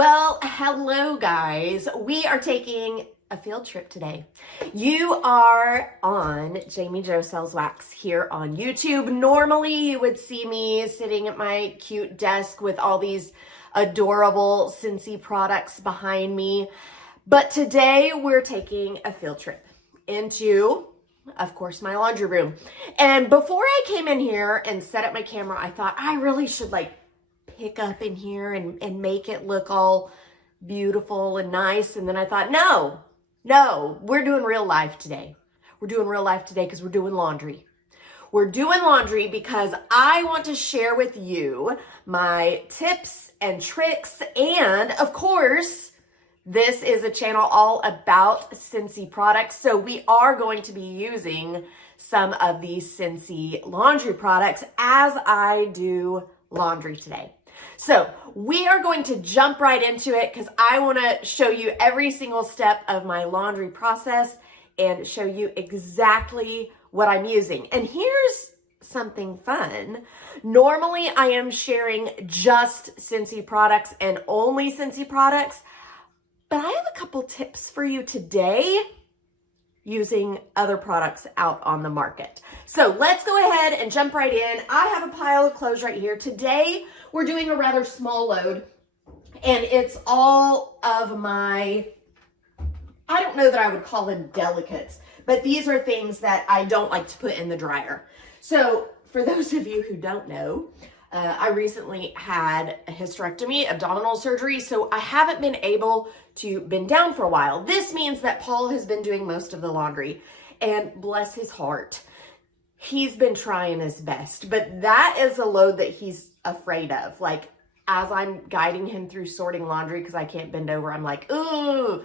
Well, hello guys. We are taking a field trip today. You are on Jami Jo Sells Wax here on YouTube. Normally you would see me sitting at my cute desk with all these adorable Scentsy products behind me. But today we're taking a field trip into, of course, my laundry room. And before I came in here and set up my camera, I thought I really should pick up in here and make it look all beautiful and nice. And then I thought, no, we're doing real life today. We're doing real life today because we're doing laundry. We're doing laundry because I want to share with you my tips and tricks. And of course, this is a channel all about Scentsy products. So we are going to be using some of these Scentsy laundry products as I do laundry today. So we are going to jump right into it because I want to show you every single step of my laundry process and show you exactly what I'm using. And here's something fun. Normally I am sharing just Scentsy products and only Scentsy products, but I have a couple tips for you today using other products out on the market. So let's go ahead and jump right in. I have a pile of clothes right here. Today, we're doing a rather small load, and it's all of my, I don't know that I would call them delicates, but these are things that I don't like to put in the dryer. So for those of you who don't know, I recently had a hysterectomy, abdominal surgery, so I haven't been able to bend down for a while. This means that Paul has been doing most of the laundry, and bless his heart, he's been trying his best, but that is a load that he's afraid of. Like, as I'm guiding him through sorting laundry because I can't bend over, I'm like, ooh,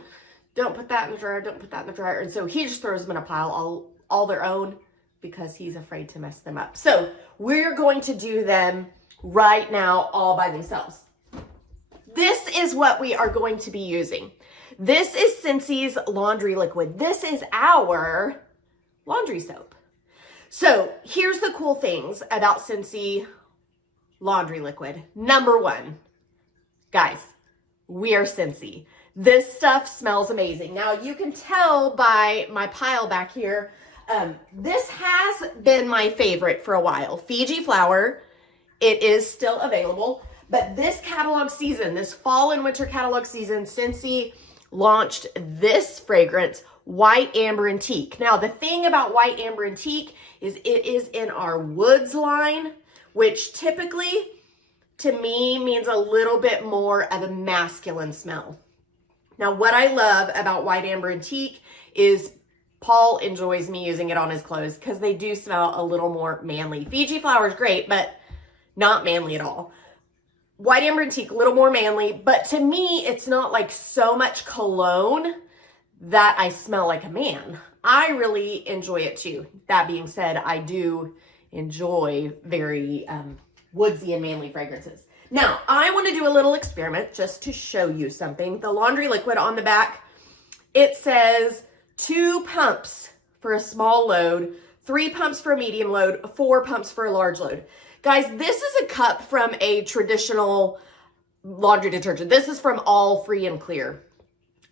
don't put that in the dryer, don't put that in the dryer. And so he just throws them in a pile all their own because he's afraid to mess them up. So we're going to do them right now all by themselves. This is what we are going to be using. This is Scentsy's laundry liquid. This is our laundry soap. So here's the cool things about Scentsy laundry liquid. Number one, guys, we are Scentsy. This stuff smells amazing. Now you can tell by my pile back here, this has been my favorite for a while. Fiji flower, it is still available, but this catalog season, this fall and winter catalog season, Scentsy launched this fragrance, White Amber and Teak. Now, the thing about White Amber and Teak is it is in our Woods line, which typically, to me, means a little bit more of a masculine smell. Now, what I love about White Amber and Teak is Paul enjoys me using it on his clothes because they do smell a little more manly. Fiji flower is great, but not manly at all. White Amber and Teak, a little more manly, but to me, it's not like so much cologne that I smell like a man. I really enjoy it too. That being said, I do enjoy very woodsy and manly fragrances. Now, I want to do a little experiment just to show you something. The laundry liquid on the back, it says 2 pumps for a small load, 3 pumps for a medium load, 4 pumps for a large load. Guys, this is a cup from a traditional laundry detergent. This is from All Free and Clear.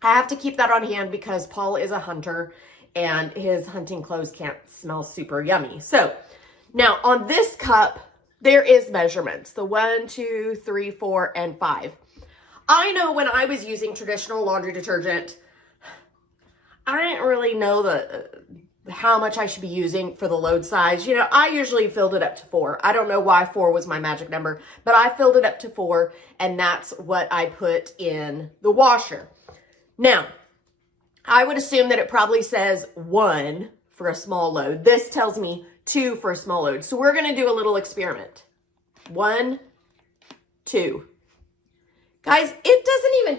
I have to keep that on hand because Paul is a hunter and his hunting clothes can't smell super yummy. So now on this cup, there is measurements, the 1, 2, 3, 4, and 5. I know when I was using traditional laundry detergent, I didn't really know how much I should be using for the load size. You know, I usually filled it up to 4. I don't know why 4 was my magic number, but I filled it up to 4, and that's what I put in the washer. Now, I would assume that it probably says 1 for a small load. This tells me 2 for a small load. So we're going to do a little experiment. 1, 2. Guys, it doesn't even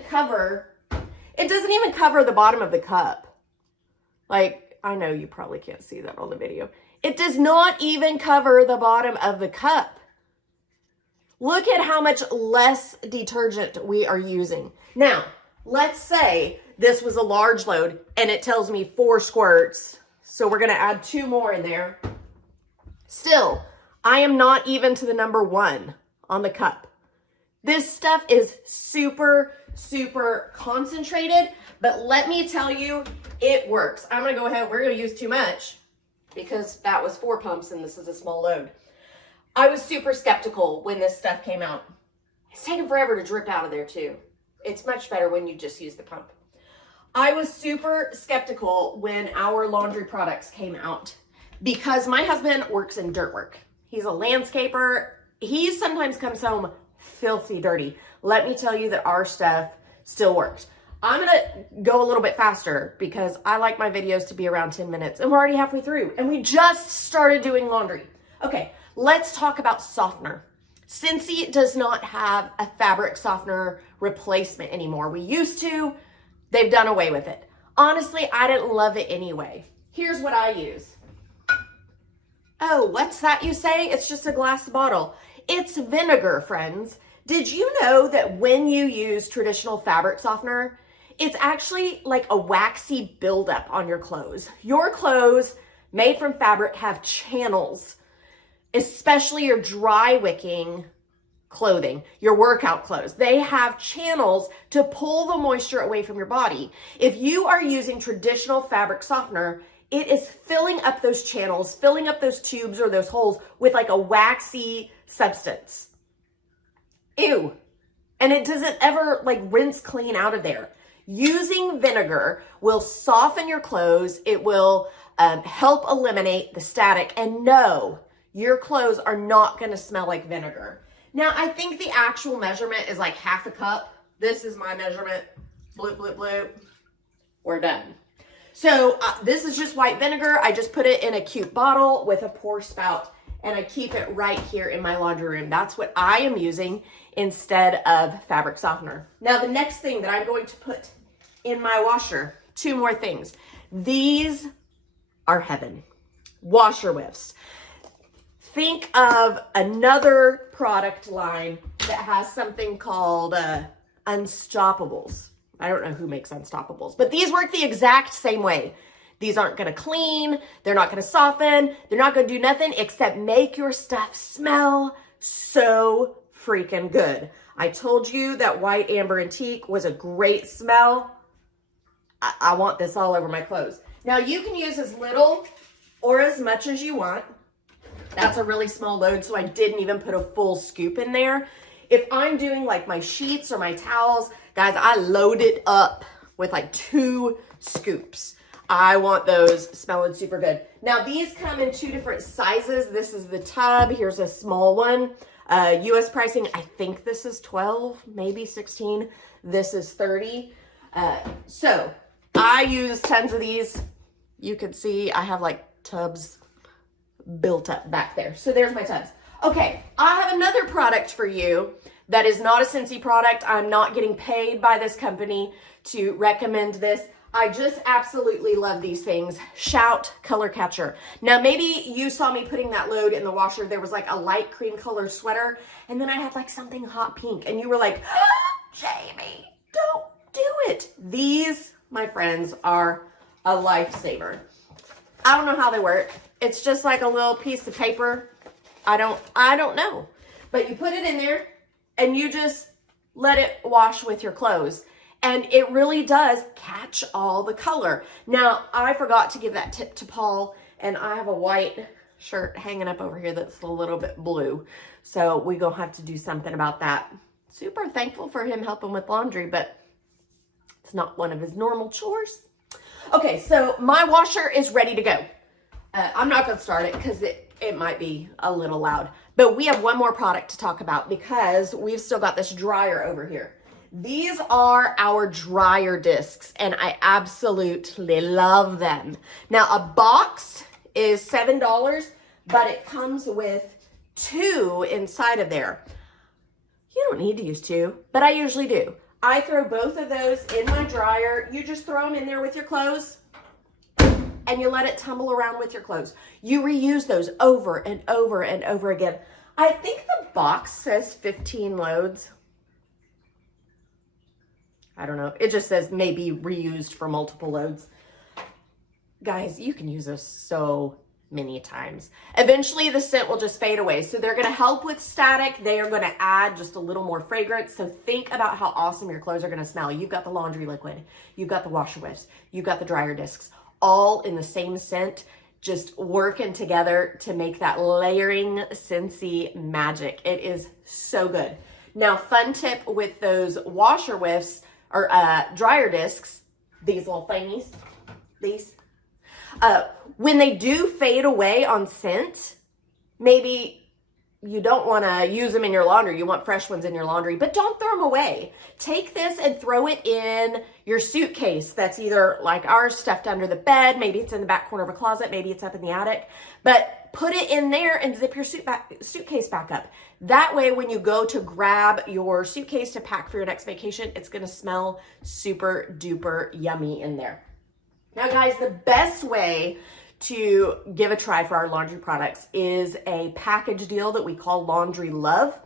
cover the bottom of the cup. Like, I know you probably can't see that on the video. It does not even cover the bottom of the cup. Look at how much less detergent we are using. Now, let's say this was a large load and it tells me 4 squirts. So we're going to add 2 more in there. Still, I am not even to the number 1 on the cup. This stuff is super, super concentrated, but let me tell you, it works. I'm gonna go ahead, we're gonna use too much because that was 4 pumps and this is a small load. I was super skeptical when this stuff came out. It's taken forever to drip out of there too. It's much better when you just use the pump. I was super skeptical when our laundry products came out because my husband works in dirt work. He's a landscaper. He sometimes comes home filthy dirty. Let me tell you that our stuff still works. I'm gonna go a little bit faster because I like my videos to be around 10 minutes and we're already halfway through and we just started doing laundry. Okay, let's talk about softener. Scentsy does not have a fabric softener replacement anymore. We used to, they've done away with it. Honestly, I didn't love it anyway. Here's what I use. Oh, what's that you say? It's just a glass bottle. It's vinegar, friends. Did you know that when you use traditional fabric softener, it's actually like a waxy buildup on your clothes. Your clothes made from fabric have channels, especially your dry wicking clothing, your workout clothes. They have channels to pull the moisture away from your body. If you are using traditional fabric softener, it is filling up those channels, filling up those tubes or those holes with like a waxy substance. Ew. And it doesn't ever like rinse clean out of there. Using vinegar will soften your clothes. It will help eliminate the static. And no, your clothes are not going to smell like vinegar. Now, I think the actual measurement is like half a cup. This is my measurement. Bloop, bloop, bloop. We're done. So this is just white vinegar. I just put it in a cute bottle with a pour spout and I keep it right here in my laundry room. That's what I am using instead of fabric softener. Now, the next thing that I'm going to put in my washer, 2 more things. These are heaven. Washer whiffs. Think of another product line that has something called Unstoppables. I don't know who makes Unstoppables, but these work the exact same way. These aren't going to clean. They're not going to soften. They're not going to do nothing except make your stuff smell so freaking good. I told you that white amber antique was a great smell. I want this all over my clothes. Now you can use as little or as much as you want. That's a really small load, so I didn't even put a full scoop in there. If I'm doing like my sheets or my towels, guys, I load it up with like 2 scoops. I want those smelling super good. Now these come in 2 different sizes. This is the tub. Here's a small one. US pricing, I think this is 12, maybe 16. This is 30. So I use tons of these. You can see I have like tubs built up back there. So there's my tubs. Okay, I have another product for you that is not a Scentsy product. I'm not getting paid by this company to recommend this. I just absolutely love these things. Shout Color Catcher. Now, maybe you saw me putting that load in the washer. There was like a light cream color sweater, and then I had like something hot pink, and you were like, Jami, don't do it. These, my friends, are a lifesaver. I don't know how they work. It's just like a little piece of paper. I don't know. But you put it in there, and you just let it wash with your clothes. And it really does catch all the color. Now, I forgot to give that tip to Paul, and I have a white shirt hanging up over here that's a little bit blue. So we're going to have to do something about that. Super thankful for him helping with laundry, but it's not one of his normal chores. Okay, so my washer is ready to go. I'm not going to start it because it might be a little loud. But we have one more product to talk about because we've still got this dryer over here. These are our dryer discs, and I absolutely love them. Now, a box is $7, but it comes with 2 inside of there. You don't need to use 2, but I usually do. I throw both of those in my dryer. You just throw them in there with your clothes, and you let it tumble around with your clothes. You reuse those over and over and over again. I think the box says 15 loads. I don't know. It just says maybe reused for multiple loads. Guys, you can use this so many times. Eventually the scent will just fade away. So they're going to help with static. They are going to add just a little more fragrance. So think about how awesome your clothes are going to smell. You've got the laundry liquid, you've got the washer whiffs, you've got the dryer discs, all in the same scent, just working together to make that layering Scentsy magic. It is so good. Now, fun tip with those washer whiffs or dryer discs, these little thingies, these, when they do fade away on scent, maybe you don't want to use them in your laundry. You want fresh ones in your laundry, but don't throw them away. Take this and throw it in your suitcase that's either like ours, stuffed under the bed, maybe it's in the back corner of a closet, maybe it's up in the attic, but put it in there and zip your suitcase back up. That way, when you go to grab your suitcase to pack for your next vacation, it's going to smell super duper yummy in there. Now, guys, the best way to give a try for our laundry products is a package deal that we call Laundry Love.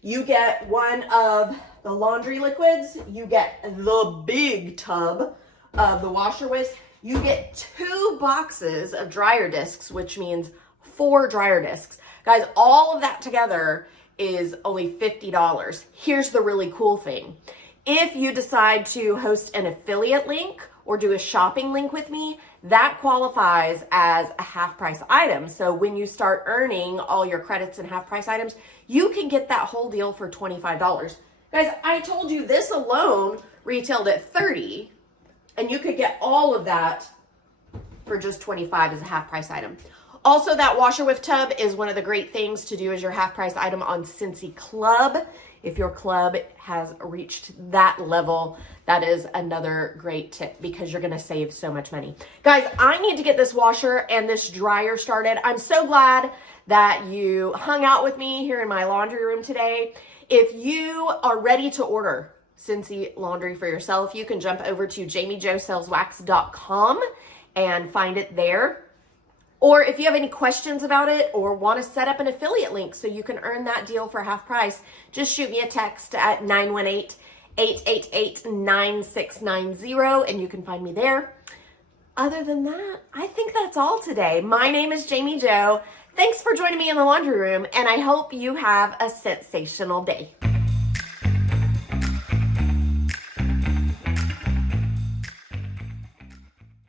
You get one of the laundry liquids, you get the big tub of the washer whiffs, you get 2 boxes of dryer discs, which means 4 dryer discs. Guys, all of that together is only $50. Here's the really cool thing. If you decide to host an affiliate link or do a shopping link with me, that qualifies as a half price item. So when you start earning all your credits and half price items, you can get that whole deal for $25. Guys, I told you this alone retailed at $30, and you could get all of that for just $25 as a half price item. Also, that washer whiff tub is one of the great things to do as your half price item on Scentsy Club. If your club has reached that level, that is another great tip because you're going to save so much money. Guys, I need to get this washer and this dryer started. I'm so glad that you hung out with me here in my laundry room today. If you are ready to order Scentsy laundry for yourself, you can jump over to JamiJoSellsWax.com and find it there. Or if you have any questions about it or want to set up an affiliate link so you can earn that deal for half price, just shoot me a text at 918-888-9690 and you can find me there. Other than that, I think that's all today. My name is Jami Jo. Thanks for joining me in the laundry room, and I hope you have a sensational day.